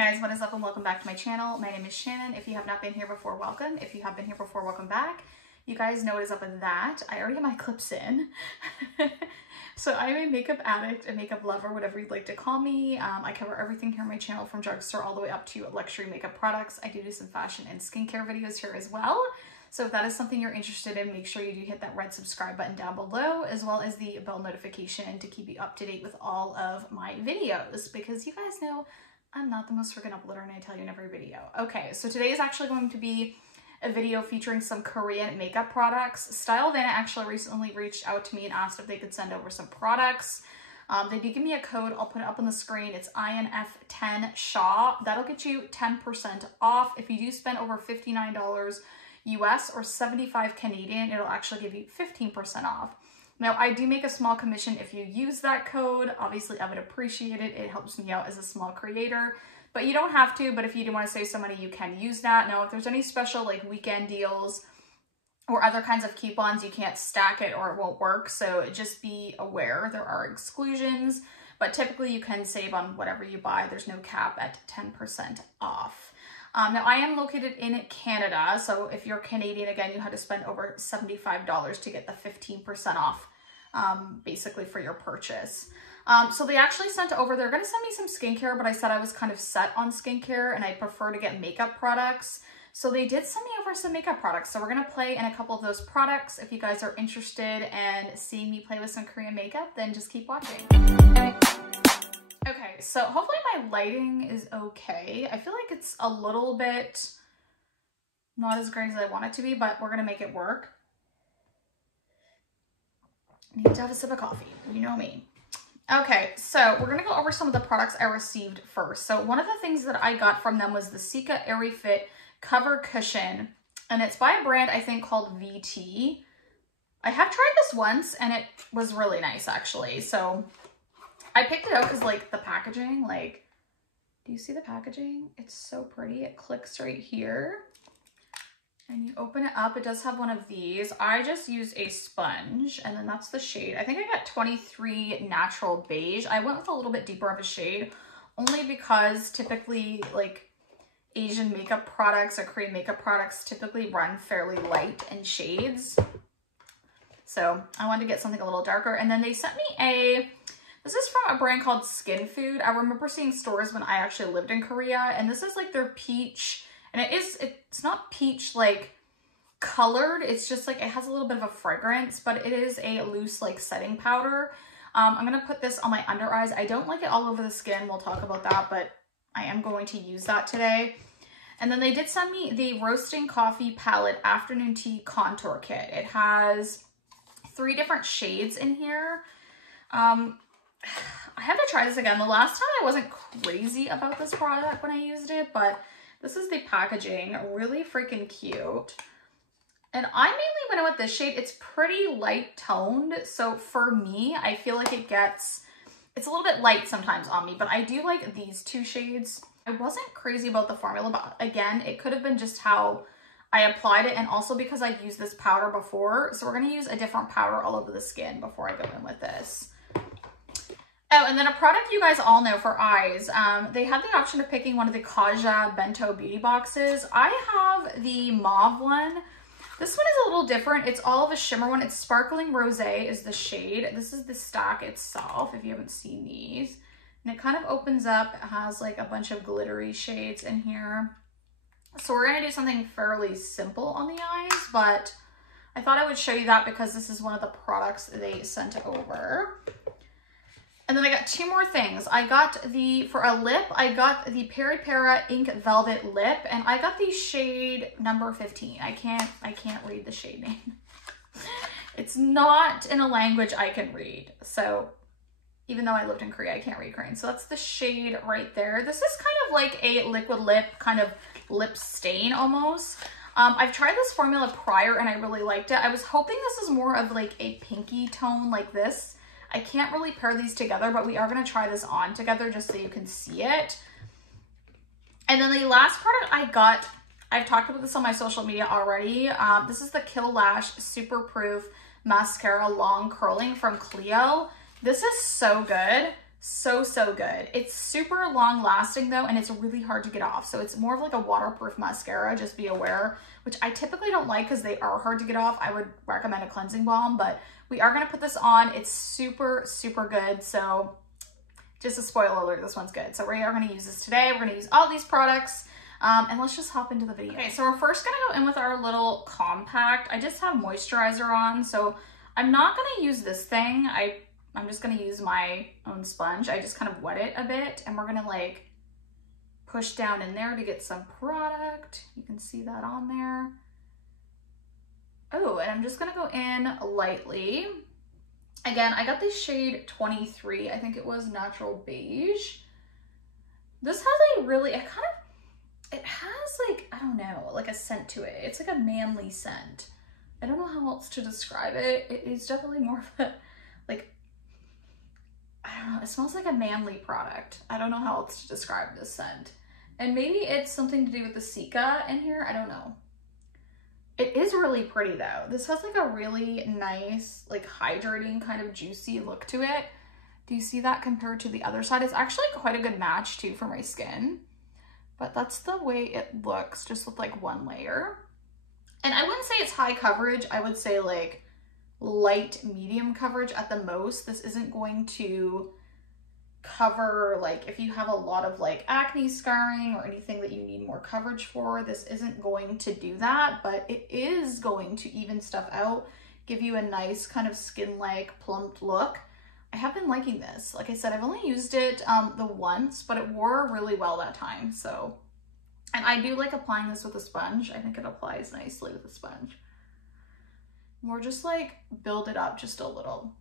Guys, what is up and welcome back to my channel. My name is Shannon. If you have not been here before, welcome. If you have been here before, welcome back. You guys know what is up with that. I already have my clips in. So I'm a makeup addict, a makeup lover, whatever you'd like to call me. I cover everything here on my channel from drugstore all the way up to luxury makeup products. I do some fashion and skincare videos here as well. So if that is something you're interested in, make sure you do hit that red subscribe button down below, as well as the bell notification to keep you up to date with all of my videos, because you guys know I'm not the most freaking uploader and I tell you in every video. Okay, so today is actually going to be a video featuring some Korean makeup products. Stylevana actually recently reached out to me and asked if they could send over some products. They did give me a code. I'll put it up on the screen. It's INF10 SHA. That'll get you 10% off. If you do spend over $59 US or 75 Canadian, it'll actually give you 15% off. Now, I do make a small commission if you use that code. Obviously, I would appreciate it. It helps me out as a small creator, but you don't have to. But if you do want to save some money, you can use that. Now, if there's any special like weekend deals or other kinds of coupons, you can't stack it or it won't work. So just be aware there are exclusions, but typically you can save on whatever you buy. There's no cap at 10% off. Now, I am located in Canada, so if you're Canadian, again, you had to spend over $75 to get the 15% off, basically for your purchase. So they actually sent over, they're going to send me some skincare, but I said I was kind of set on skincare and I prefer to get makeup products. So they did send me over some makeup products. So we're going to play in a couple of those products. If you guys are interested in seeing me play with some Korean makeup, then just keep watching. Okay, so hopefully my lighting is okay. I feel like it's a little bit not as great as I want it to be, but we're gonna make it work. Need to have a sip of coffee, you know me. Okay, so we're gonna go over some of the products I received first. So one of the things that I got from them was the Cica Airy Fit Cover Cushion, and it's by a brand I think called VT. I have tried this once and it was really nice actually. So I picked it out because like the packaging, like, do you see the packaging? It's so pretty. It clicks right here and you open it up. It does have one of these. I just used a sponge and then that's the shade. I think I got 23 Natural Beige. I went with a little bit deeper of a shade only because typically like Asian makeup products or Korean makeup products typically run fairly light in shades. So I wanted to get something a little darker. And then they sent me this is from a brand called Skin Food. I remember seeing stores when I actually lived in Korea, and this is like their peach, and it's not peach like colored, it's just like it has a little bit of a fragrance, but it is a loose like setting powder. I'm gonna put this on my under eyes. I don't like it all over the skin, we'll talk about that, but I am going to use that today. And then they did send me the Roasting Coffee Palette Afternoon Tea Contour Kit. It has 3 different shades in here. I have to try this again. The last time I wasn't crazy about this product when I used it, but this is the packaging, really freaking cute. And I mainly went with this shade. It's pretty light toned. So for me, I feel like it's a little bit light sometimes on me, but I do like these 2 shades. I wasn't crazy about the formula, but again, it could have been just how I applied it and also because I've used this powder before. So we're gonna use a different powder all over the skin before I go in with this. Oh, and then a product you guys all know for eyes. They have the option of picking one of the Kaja Bento beauty boxes. I have the mauve one. This one is a little different. It's all of a shimmer one. It's Sparkling Rosé is the shade. This is the stack itself, if you haven't seen these. And it kind of opens up. It has like a bunch of glittery shades in here. So we're gonna do something fairly simple on the eyes, but I thought I would show you that because this is one of the products they sent over. And then I got 2 more things. I got for a lip, I got the Peri Para Ink Velvet Lip, and I got the shade number 15. I can't read the shade name. It's not in a language I can read. So even though I lived in Korea, I can't read Korean. So that's the shade right there. This is kind of like a liquid lip, kind of lip stain almost. I've tried this formula prior and I really liked it. I was hoping this is more of like a pinky tone like this. I can't really pair these together, but we are going to try this on together just so you can see it. And then the last product I got, I've talked about this on my social media already. This is the Kill Lash Super Proof Mascara Long Curling from Clio. This is so good. So, so good. It's super long lasting though, and it's really hard to get off. So it's more of like a waterproof mascara, just be aware, which I typically don't like because they are hard to get off. I would recommend a cleansing balm, but we are gonna put this on. It's super, super good. So just a spoiler alert, this one's good. So we are gonna use this today. We're gonna use all these products. And let's just hop into the video. Okay, so we're first gonna go in with our little compact. I just have moisturizer on, so I'm not gonna use this thing. I'm just gonna use my own sponge. I just kind of wet it a bit, and we're gonna like push down in there to get some product. You can see that on there. Oh, and I'm just gonna go in lightly. Again, I got this shade 23. I think it was natural beige. This has a really, it has like, I don't know, like a scent to it. It's like a manly scent. I don't know how else to describe it. It's definitely more of a, like, I don't know, it smells like a manly product. I don't know how else to describe this scent. And maybe it's something to do with the cica in here. I don't know. It is really pretty though. This has like a really nice, like hydrating kind of juicy look to it. Do you see that compared to the other side? It's actually quite a good match too for my skin. But that's the way it looks, just with like one layer. And I wouldn't say it's high coverage. I would say like light medium coverage at the most. This isn't going to cover, like if you have a lot of like acne scarring or anything that you need more coverage for, this isn't going to do that, but it is going to even stuff out, give you a nice kind of skin-like plumped look. I have been liking this. Like I said, I've only used it the once, but it wore really well that time. So, and I do like applying this with a sponge. I think it applies nicely with a sponge. More just like build it up just a little,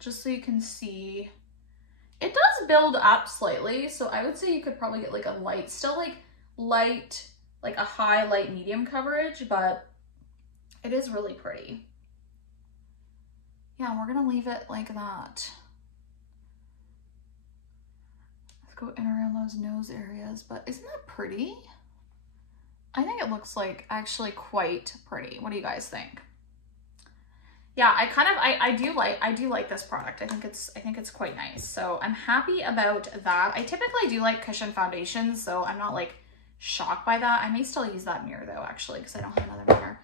just so you can see. It does build up slightly. So I would say you could probably get like a light, still like light, like a high, light, medium coverage, but it is really pretty. Yeah, we're gonna leave it like that. Let's go in around those nose areas, but isn't that pretty? I think it looks like actually quite pretty. What do you guys think? Yeah, I do like this product. I think it's quite nice. So I'm happy about that. I typically do like cushion foundations, so I'm not like shocked by that. I may still use that mirror though, actually, because I don't have another mirror.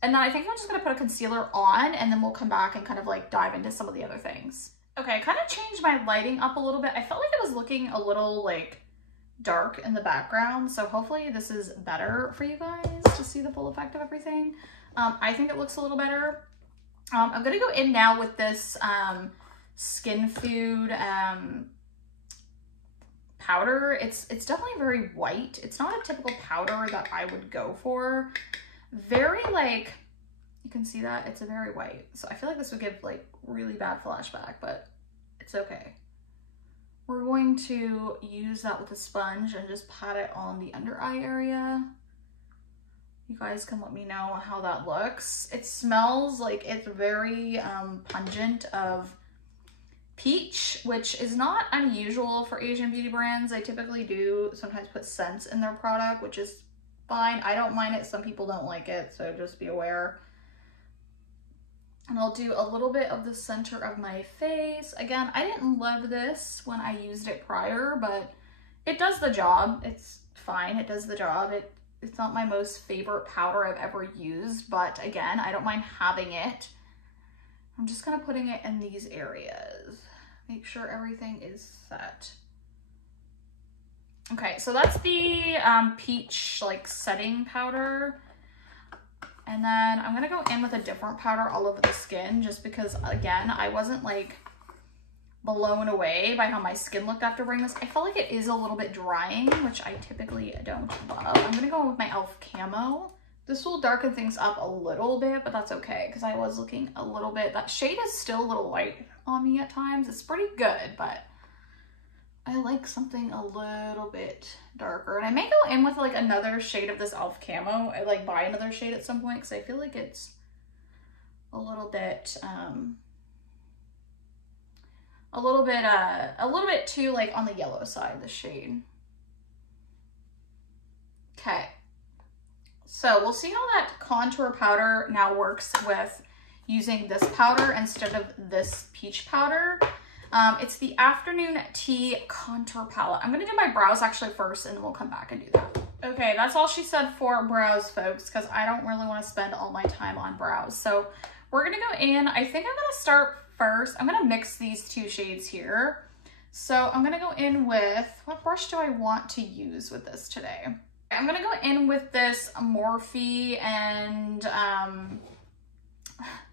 And then I think I'm just gonna put a concealer on, and then we'll come back and kind of like dive into some of the other things. Okay, I kind of changed my lighting up a little bit. I felt like it was looking a little like dark in the background. So hopefully this is better for you guys to see the full effect of everything. I think it looks a little better. I'm gonna go in now with this Skin Food powder. It's definitely very white. It's not a typical powder that I would go for. Very like, you can see that it's a very white. So I feel like this would give like really bad flashback, but it's okay. We're going to use that with a sponge and just pat it on the under eye area. You guys can let me know how that looks. It smells like it's very pungent of peach, which is not unusual for Asian beauty brands. I typically do sometimes put scents in their product, which is fine. I don't mind it. Some people don't like it, so just be aware. And I'll do a little bit of the center of my face. Again, I didn't love this when I used it prior, but it does the job. It's fine. It does the job. It's not my most favorite powder I've ever used, but again, I don't mind having it. I'm just kind of putting it in these areas. Make sure everything is set. Okay, so that's the peach like setting powder. And then I'm gonna go in with a different powder all over the skin, just because again, I wasn't like blown away by how my skin looked after wearing this. I felt like it is a little bit drying, which I typically don't love. I'm gonna go in with my e.l.f. Camo. This will darken things up a little bit, but that's okay, because I was looking a little bit, that shade is still a little light on me at times. It's pretty good, but I like something a little bit darker. And I may go in with like another shade of this e.l.f. Camo. I like buy another shade at some point, because I feel like it's a little bit too like on the yellow side, the shade. Okay, so we'll see how that contour powder now works with using this powder instead of this peach powder. It's the Afternoon Tea Contour Palette. I'm gonna do my brows actually first and then we'll come back and do that. Okay, that's all she said for brows, folks, because I don't really want to spend all my time on brows. So we're gonna go in. I think I'm gonna start first. I'm gonna mix these two shades here. So I'm gonna go in with, what brush do I want to use with this today? I'm gonna go in with this Morphe and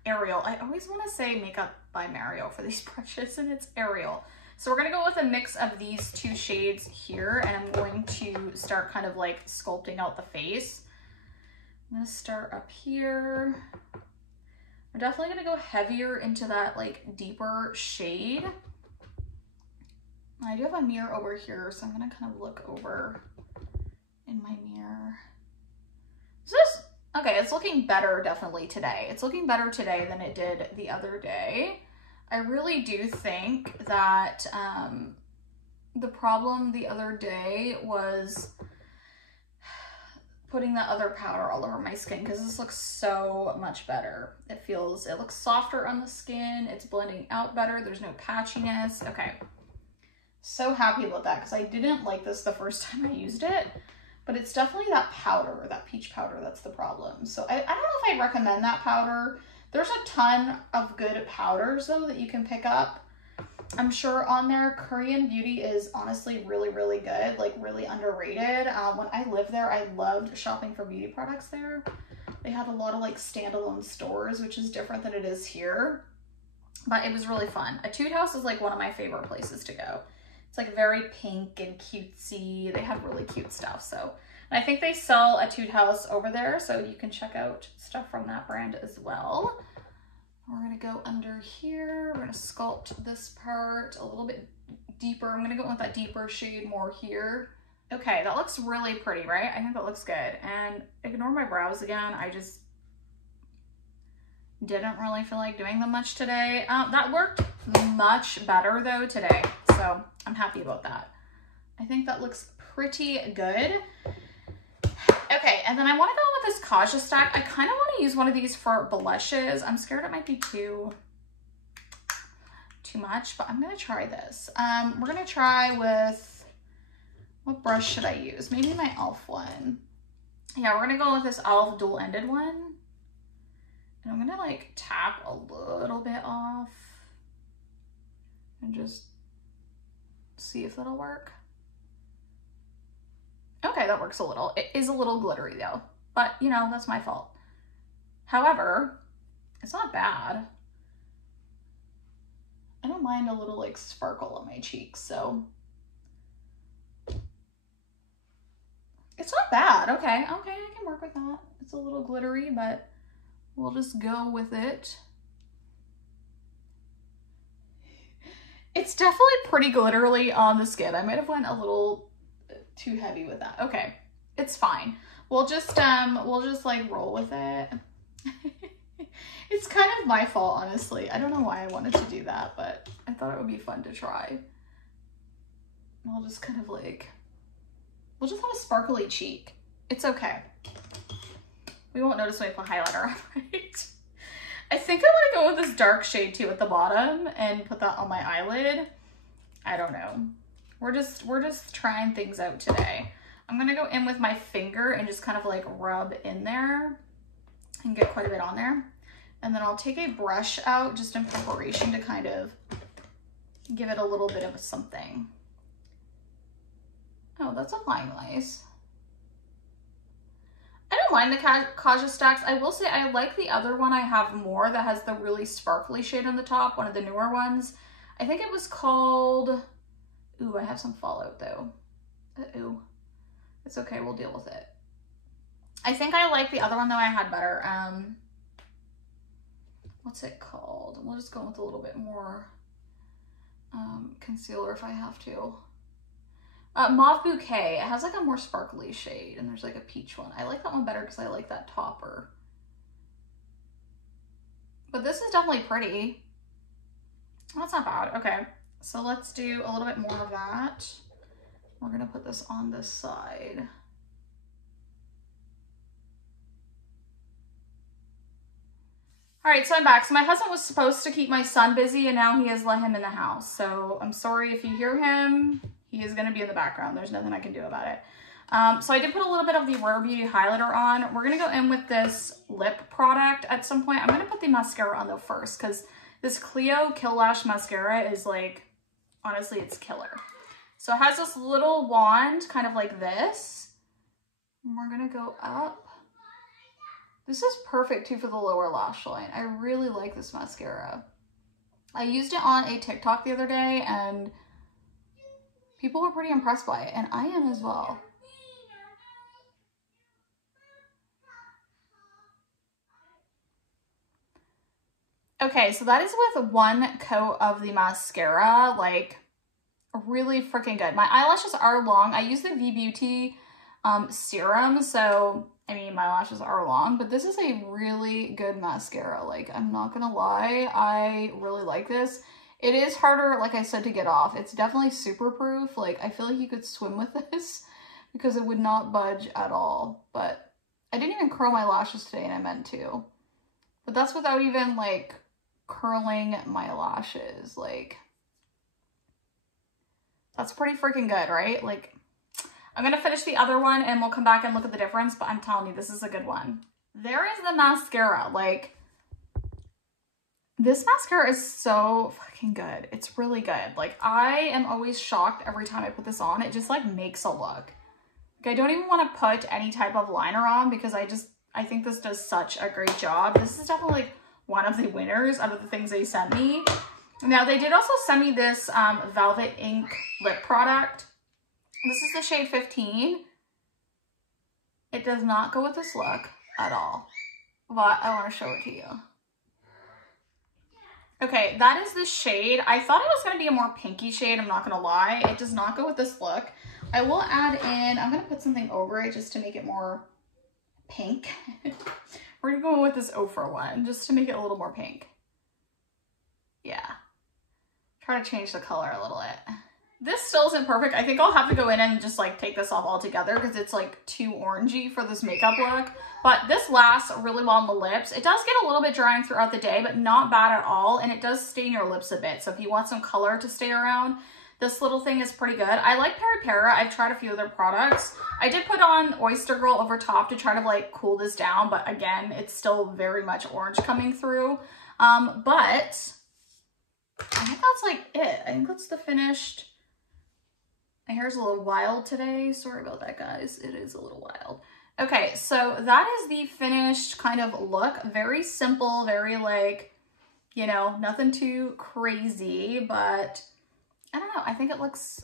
Ariel. I always want to say Makeup by Mario for these brushes, and it's Ariel. So we're gonna go with a mix of these two shades here, and I'm going to start kind of like sculpting out the face. I'm gonna start up here. I'm definitely gonna go heavier into that like deeper shade. I do have a mirror over here, so I'm gonna kind of look over in my mirror. Okay, it's looking better definitely today. It's looking better today than it did the other day. I really do think that the problem the other day was putting that other powder all over my skin, because this looks so much better. It looks softer on the skin. It's blending out better. There's no patchiness. Okay. So happy about that, because I didn't like this the first time I used it, but it's definitely that powder, that peach powder, that's the problem. So I don't know if I recommend that powder. There's a ton of good powders though that you can pick up, I'm sure, on there. Korean Beauty is honestly really, really good, like really underrated. When I lived there, I loved shopping for beauty products there. They had a lot of like standalone stores, which is different than it is here, but it was really fun. Etude House is like one of my favorite places to go. It's like very pink and cutesy. They have really cute stuff. So, and I think they sell Etude House over there, so you can check out stuff from that brand as well. We're gonna go under here. We're gonna sculpt this part a little bit deeper. I'm gonna go with that deeper shade more here. Okay, that looks really pretty, right? I think that looks good. And ignore my brows again. I just didn't really feel like doing them much today. That worked much better though today, so I'm happy about that. I think that looks pretty good. Okay, and then I want to go with this Kaja stack. I kind of want to use one of these for blushes. I'm scared it might be too much, but I'm going to try this. We're going to try with, what brush should I use? Maybe my e.l.f. one. Yeah, we're going to go with this e.l.f. dual-ended one. And I'm going to like tap a little bit off and just see if that'll work. Okay, that works a little. It is a little glittery though, but you know, that's my fault. However, it's not bad. I don't mind a little like sparkle on my cheeks, so it's not bad. Okay, I can work with that. It's a little glittery, but we'll just go with it. It's definitely pretty glittery on the skin. I might have went a little too heavy with that. Okay, it's fine. We'll just like roll with it. It's kind of my fault, honestly. I don't know why I wanted to do that, but I thought it would be fun to try. I'll just kind of like, we'll just have a sparkly cheek. It's okay. We won't notice when I put highlighter on, right? I think I want to go with this dark shade too at the bottom and put that on my eyelid. I don't know. We're just trying things out today. I'm gonna go in with my finger and just kind of like rub in there and get quite a bit on there. And then I'll take a brush out just in preparation to kind of give it a little bit of something. Oh, that's applying nice. I don't mind the Kaja stacks. I will say I like the other one I have more that has the really sparkly shade on the top, one of the newer ones. I think it was called, ooh, I have some fallout though. Uh-oh. It's okay, we'll deal with it. I think I like the other one though I had better. What's it called? We'll just go with a little bit more concealer if I have to. Mauve Bouquet. It has like a more sparkly shade and there's like a peach one. I like that one better because I like that topper. But this is definitely pretty. That's not bad. Okay, so let's do a little bit more of that. We're gonna put this on this side. All right, so I'm back. So my husband was supposed to keep my son busy and now he has let him in the house. So I'm sorry if you hear him, he is gonna be in the background. There's nothing I can do about it. So I did put a little bit of the Rare Beauty highlighter on. We're gonna go in with this lip product at some point. I'm gonna put the mascara on though first because this Clio Kill Lash mascara is like, honestly, it's killer. So it has this little wand, kind of like this. And we're gonna go up. This is perfect too for the lower lash line. I really like this mascara. I used it on a TikTok the other day and people were pretty impressed by it, and I am as well. Okay, so that is with one coat of the mascara, like really freaking good. My eyelashes are long. I use the V-Beauty serum, so I mean, my lashes are long, but this is a really good mascara. Like, I'm not gonna lie, I really like this. It is harder, like I said, to get off. It's definitely super proof. Like, I feel like you could swim with this because it would not budge at all. But I didn't even curl my lashes today, and I meant to. But that's without even, like, curling my lashes. Like, that's pretty freaking good, right? Like, I'm gonna finish the other one and we'll come back and look at the difference, but I'm telling you, this is a good one. There is the mascara. Like, this mascara is so fucking good. It's really good. Like, I am always shocked every time I put this on. It just like makes a look. Like, I don't even want to put any type of liner on because I think this does such a great job. This is definitely like one of the winners out of the things they sent me. Now, they did also send me this Velvet Ink lip product. This is the shade 15. It does not go with this look at all, but I want to show it to you. Okay, that is the shade. I thought it was going to be a more pinky shade, I'm not going to lie. It does not go with this look. I will add in, I'm going to put something over it just to make it more pink. We're going to go with this Ofra one just to make it a little more pink. Yeah. Try to change the color a little bit. This still isn't perfect. I think I'll have to go in and just like take this off altogether because it's like too orangey for this makeup look. But this lasts really well on the lips. It does get a little bit drying throughout the day, but not bad at all. And it does stain your lips a bit. So if you want some color to stay around, this little thing is pretty good. I like Peri. I've tried a few other products. I did put on Oyster Girl over top to try to like cool this down. But again, it's still very much orange coming through. But I think that's like it. I think that's the finished. My hair's a little wild today. Sorry about that, guys. It is a little wild. Okay, so that is the finished kind of look. Very simple, very like, you know, nothing too crazy, but I don't know. I think it looks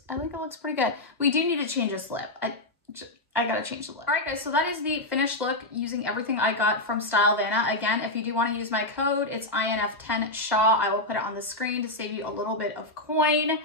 pretty good. We do need to change this lip. I gotta change the look. All right, guys, so that is the finished look using everything I got from Stylevana. Again, if you do want to use my code, it's INF10 Shaw. I will put it on the screen to save you a little bit of coin.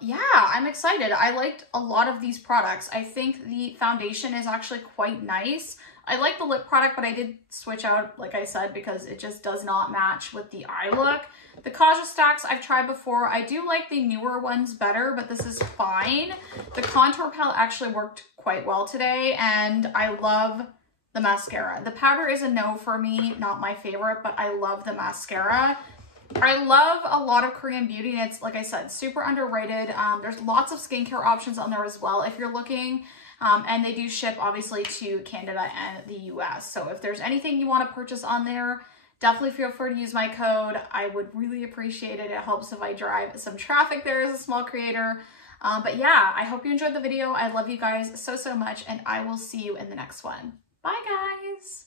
Yeah, I'm excited. I liked a lot of these products. I think the foundation is actually quite nice. I like the lip product, but I did switch out, like I said, because it just does not match with the eye look. The Kaja Stacks I've tried before. I do like the newer ones better, but this is fine. The contour palette actually worked quite well today, and I love the mascara. The powder is a no for me, not my favorite, but I love the mascara. I love a lot of Korean beauty, and it's, like I said, super underrated. There's lots of skincare options on there as well if you're looking, and they do ship obviously to Canada and the US. So if there's anything you want to purchase on there, definitely feel free to use my code. I would really appreciate it. It helps if I drive some traffic there as a small creator. But yeah, I hope you enjoyed the video. I love you guys so much, and I will see you in the next one. Bye, guys.